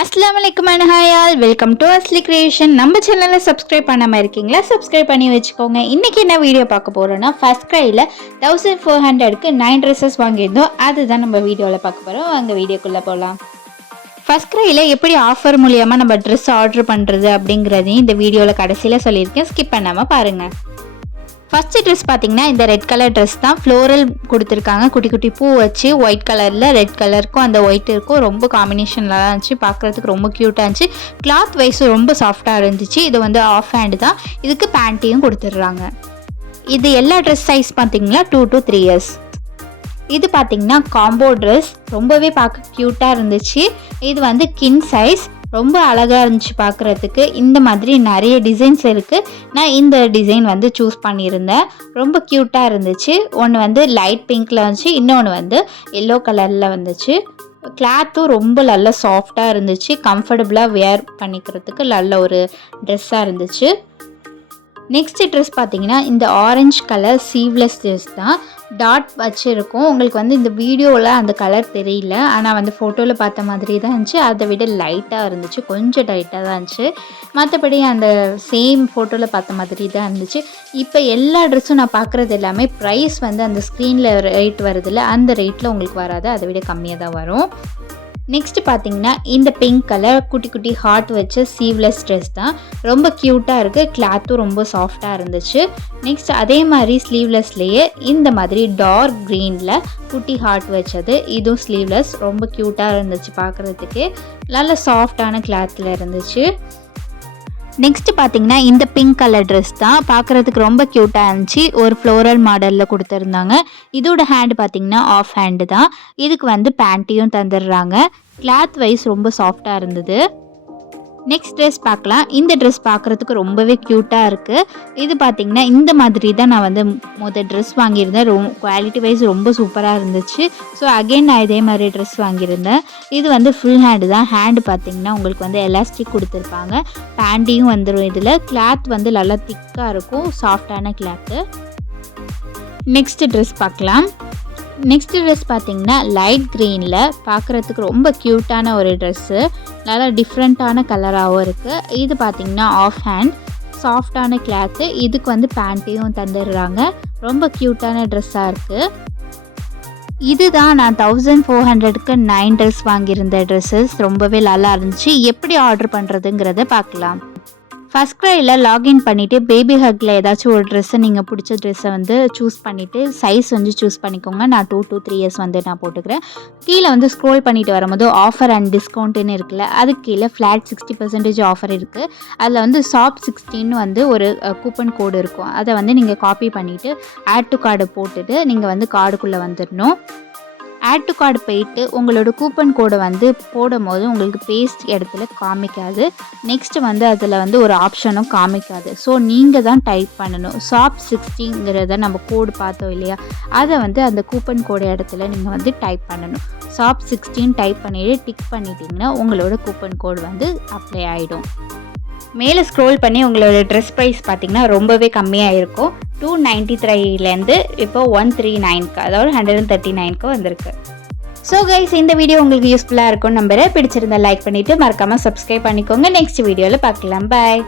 அஸ்ஸலாமு அலைக்கும் and hi all, welcome to Asli creation. நம்ம சேனலை சப்ஸ்கிரைப் பண்ணாமல் இருக்கீங்களா? சப்ஸ்கிரைப் பண்ணி வச்சுக்கோங்க. இன்றைக்கி என்ன வீடியோ பார்க்க போகிறோன்னா, ஃபர்ஸ்ட் க்ரையில் 1400க்கு 9 ட்ரெஸ்ஸஸ் வாங்கியிருந்தோம். அதுதான் நம்ம வீடியோவில் பார்க்க போகிறோம். வாங்க வீடியோக்குள்ளே போகலாம். ஃபர்ஸ்ட் க்ரையில் எப்படி ஆஃபர் மூலியமாக நம்ம ட்ரெஸ் ஆர்டர் பண்ணுறது அப்படிங்கிறதையும் இந்த வீடியோவில் கடைசியில் சொல்லியிருக்கேன். ஸ்கிப் பண்ணாமல் பாருங்கள். ஃபஸ்ட்டு ட்ரெஸ் பார்த்தீங்கன்னா இந்த ரெட் கலர் ட்ரெஸ் தான். ஃப்ளோரல் கொடுத்துருக்காங்க, குட்டி குட்டி பூ வச்சு ஒயிட் கலரில் ரெட் கலருக்கும் அந்த ஒயிட் இருக்கும். ரொம்ப காம்பினேஷன்லாம் இருந்துச்சு, பார்க்குறதுக்கு ரொம்ப க்யூட்டாக இருந்துச்சு. கிளாத் வைஸும் ரொம்ப சாஃப்டாக இருந்துச்சு. இது வந்து ஆஃப் ஹேண்டு தான். இதுக்கு பேண்ட்டையும் கொடுத்துட்றாங்க. இது எல்லா ட்ரெஸ் சைஸ் பார்த்தீங்கன்னா 2 to 3 years. இது பார்த்தீங்கன்னா காம்போ ட்ரெஸ், ரொம்பவே பார்க்க க்யூட்டாக இருந்துச்சு. இது வந்து கின் சைஸ், ரொம்ப அழகாக இருந்துச்சு பார்க்குறதுக்கு. இந்த மாதிரி நிறைய டிசைன்ஸ் இருக்குது. நான் இந்த டிசைன் வந்து சூஸ் பண்ணியிருந்தேன். ரொம்ப க்யூட்டாக இருந்துச்சு. ஒன்று வந்து லைட் பிங்க்கில் வந்துச்சு, இன்னொன்று வந்து எல்லோ கலரில் வந்துச்சு. கிளாத்தும் ரொம்ப நல்ல சாஃப்டாக இருந்துச்சு. கம்ஃபர்டபுளாக வேர் பண்ணிக்கிறதுக்கு நல்ல ஒரு ட்ரெஸ்ஸாக இருந்துச்சு. நெக்ஸ்ட் ட்ரெஸ் பார்த்தீங்கன்னா இந்த ஆரஞ்சு கலர் சீவ்லெஸ் ட்ரெஸ் தான். டாட் வச்சுருக்கும். உங்களுக்கு வந்து இந்த வீடியோவில் அந்த கலர் தெரியல, ஆனால் வந்து ஃபோட்டோவில் பார்த்த மாதிரி தான் இருந்துச்சு. அதை விட லைட்டாக இருந்துச்சு, கொஞ்சம் லைட்டாக தான் இருந்துச்சு. மற்றபடி அந்த சேம் ஃபோட்டோவில் பார்த்த மாதிரி தான் இருந்துச்சு. இப்போ எல்லா ட்ரெஸ்ஸும் நான் பார்க்குறது எல்லாமே ப்ரைஸ் வந்து அந்த ஸ்க்ரீனில் ரேட் வருதில்ல, அந்த ரேட்டில் உங்களுக்கு வராது, அதை விட கம்மியாக தான் வரும். நெக்ஸ்ட் பார்த்தீங்கன்னா இந்த பிங்க் கலர் குட்டி குட்டி ஹார்ட் வச்ச சீவ்லெஸ் ட்ரெஸ் தான். ரொம்ப க்யூட்டாக இருக்குது. கிளாத்தும் ரொம்ப சாஃப்டாக இருந்துச்சு. நெக்ஸ்ட் அதே மாதிரி ஸ்லீவ்லெஸ்லேயே இந்த மாதிரி டார்க் க்ரீனில் குட்டி ஹார்ட் வச்சது, இதுவும் ஸ்லீவ்லெஸ். ரொம்ப க்யூட்டாக இருந்துச்சு பார்க்குறதுக்கு. நல்ல சாஃப்டான கிளாத்தில் இருந்துச்சு. நெக்ஸ்ட் பார்த்தீங்கன்னா இந்த பிங்க் கலர் ட்ரெஸ் தான். பார்க்குறதுக்கு ரொம்ப க்யூட்டாக இருந்துச்சு. ஒரு ஃப்ளோரல் மாடலில் கொடுத்துருந்தாங்க. இதோட ஹேண்டு பார்த்தீங்கன்னா ஆஃப் ஹேண்டு தான். இதுக்கு வந்து பேண்ட்டையும் தந்துடுறாங்க. கிளாத் வைஸ் ரொம்ப சாஃப்டாக இருந்தது. நெக்ஸ்ட் ட்ரெஸ் பார்க்கலாம். இந்த ட்ரெஸ் பார்க்குறதுக்கு ரொம்பவே க்யூட்டாக இருக்குது. இது பார்த்திங்கன்னா இந்த மாதிரி தான் நான் வந்து ட்ரெஸ் வாங்கியிருந்தேன். குவாலிட்டி வைஸ் ரொம்ப சூப்பராக இருந்துச்சு. ஸோ அகெயின் நான் இதே மாதிரி ட்ரெஸ் வாங்கியிருந்தேன். இது வந்து ஃபுல் ஹேண்டு தான். ஹேண்டு பார்த்திங்கன்னா உங்களுக்கு வந்து எலாஸ்டிக் கொடுத்துருப்பாங்க. பேண்ட்டையும் வந்துடும். இதில் கிளாத் வந்து நல்லா திக்காக இருக்கும், சாஃப்டான கிளாத்து. நெக்ஸ்ட் ட்ரெஸ் பார்க்கலாம். நெக்ஸ்ட் ட்ரெஸ் பார்த்தீங்கன்னா லைட் க்ரீனில் பார்க்குறதுக்கு ரொம்ப க்யூட்டான ஒரு ட்ரெஸ்ஸு. நல்லா டிஃப்ரெண்ட்டான கலராகவும் இருக்குது. இது பார்த்திங்கன்னா ஆஃப் ஹேண்ட், சாஃப்டான கிளாத்து. இதுக்கு வந்து பேண்ட்டையும் தந்துடுறாங்க. ரொம்ப க்யூட்டான ட்ரெஸ்ஸாக இருக்குது. இதுதான் நான் 1400க்கு 9 ட்ரெஸ் வாங்கியிருந்த ட்ரெஸ்ஸஸ். ரொம்பவே நல்லா இருந்துச்சு. எப்படி ஆர்டர் பண்ணுறதுங்கிறத பார்க்கலாம். ஃபர்ஸ்ட் க்ரையில் லாகின் பண்ணிவிட்டு பேபி ஹக்கில் ஏதாச்சும் ஒரு ட்ரெஸ்ஸை நீங்கள் பிடிச்ச ட்ரெஸ்ஸை வந்து சூஸ் பண்ணிவிட்டு சைஸ் வந்து சூஸ் பண்ணிக்கோங்க. நான் 2 to 3 years வந்து நான் போட்டுக்கிறேன். கீழே வந்து ஸ்க்ரோல் பண்ணிட்டு வரும்போது ஆஃபர் அண்ட் டிஸ்கவுண்ட்டுன்னு இருக்குல்ல, அதுக்கு கீழே ஃப்ளாட் 60% ஆஃபர் இருக்குது. அதில் வந்து ஷாப் 16 வந்து ஒரு கூப்பன் கோடு இருக்கும். அதை வந்து நீங்கள் காப்பி பண்ணிவிட்டு ஆட் டு கார்டு போட்டுட்டு நீங்கள் வந்து கார்டுக்குள்ளே வந்துடணும். ஆட் டு கார்டு போயிட்டு உங்களோட கூப்பன் கோடை வந்து போடும் போது உங்களுக்கு பேஸ்ட் இடத்துல காமிக்காது. நெக்ஸ்ட் வந்து அதில் வந்து ஒரு ஆப்ஷனும் காமிக்காது. ஸோ நீங்கள் தான் டைப் பண்ணணும். ஷாப் 60ங்கிறத நம்ம கோடு பார்த்தோம் இல்லையா, அதை வந்து அந்த கூப்பன் கோடு இடத்துல நீங்கள் வந்து டைப் பண்ணணும். ஷாப் 16 டைப் பண்ணிவிட்டு டிக் பண்ணிட்டீங்கன்னா உங்களோட கூப்பன் கோடு வந்து அப்ளை ஆகிடும். மேலே ஸ்க்ரோல் பண்ணி உங்களோட ட்ரெஸ் ப்ரைஸ் பார்த்திங்கன்னா ரொம்பவே கம்மியாக இருக்கும். 293லேருந்து இப்போ 139க்கு, அதாவது 139க்கு வந்திருக்கு. ஸோ கைஸ், இந்த வீடியோ உங்களுக்கு யூஸ்ஃபுல்லாக இருக்கும்னு நம்புறேன். பிடிச்சிருந்தா லைக் பண்ணிவிட்டு மறக்காமல் சப்ஸ்கிரைப் பண்ணிக்கோங்க. நெக்ஸ்ட் வீடியோவில் பார்க்கலாம். பாய்.